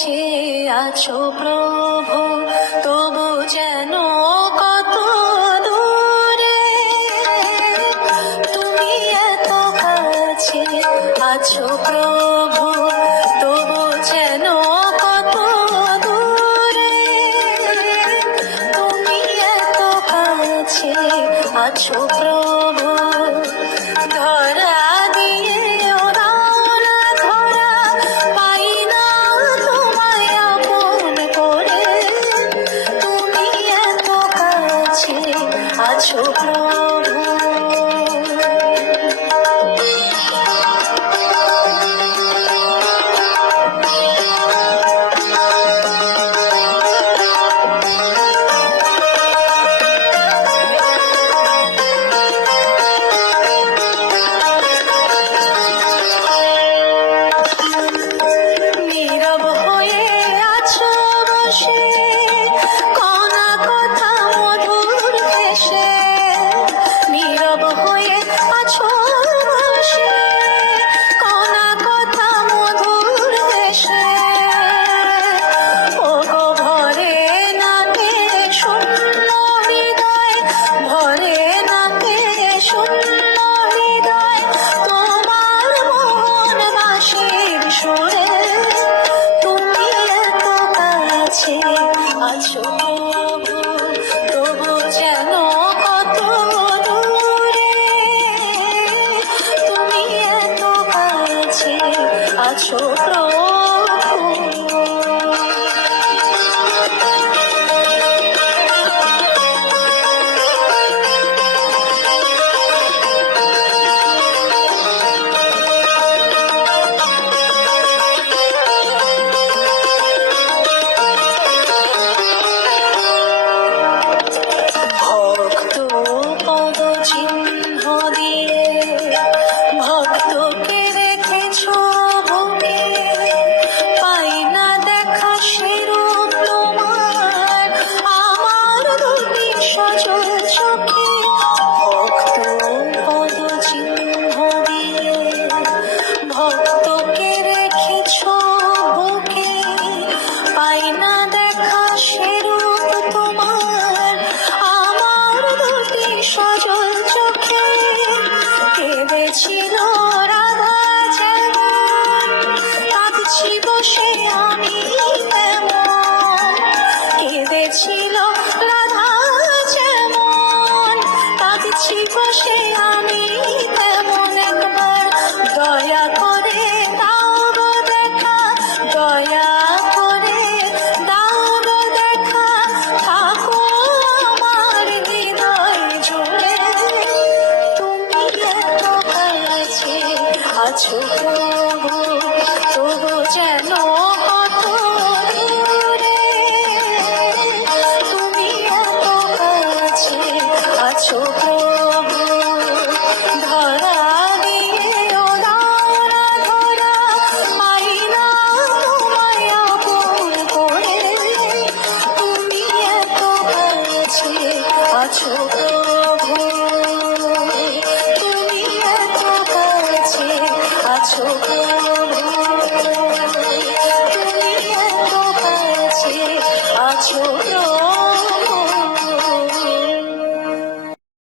কাছে আছো প্রভু, তবু যেন কত দূরে। তুমি এত কাছে আছো প্রভু, তবু যেন কত দূরে। তুমি এত কাছে আছো প্রভু, ধরা দিয়ে দাও না ধরা, পাই না তোমায় আপন করে। তুমি এত কাছে আছো প্রভু। নীরব হয়ে আছো বসে, কণা কথা মধুর হেসে। নীরব হয়ে আছো বসে, কণা কথা মধুর হেসে। ওগো ভরে নাকে শূন্য হৃদয়, ভরে নাকে শূন্য হৃদয়, তোমার মন বাঁশির সুরে। তুমি এত কাছে আছো প্রভু, তবু যেন কত দূরে। তুমি এত কাছে আছো প্রভু। ভক্ত পদ চিহ্ন দিয়ে ভক্তকে রেখেছো বুকে, পাই না দেখা সে রূপ তোমার আমার দুটি সজল চোখে। ভক্ত পদ চিহ্ন দিয়ে ভক্তকে রেখেছো বুকে, পাই না দেখা সে রূপ তোমার আমার দুটি সজল চোখে। কেঁদেছিল রাধা যেমন, কাঁদছি বসে আমি তেমন। কেঁদেছিল রাধা যেমন, কাঁদছি বসে আমি তেমন। একবার দয়া করে দাও গো দেখা, দয়া করে দাও গো দেখা, থাকো আমার হৃদয় জুড়ে। তুমি এত কাছে আছো।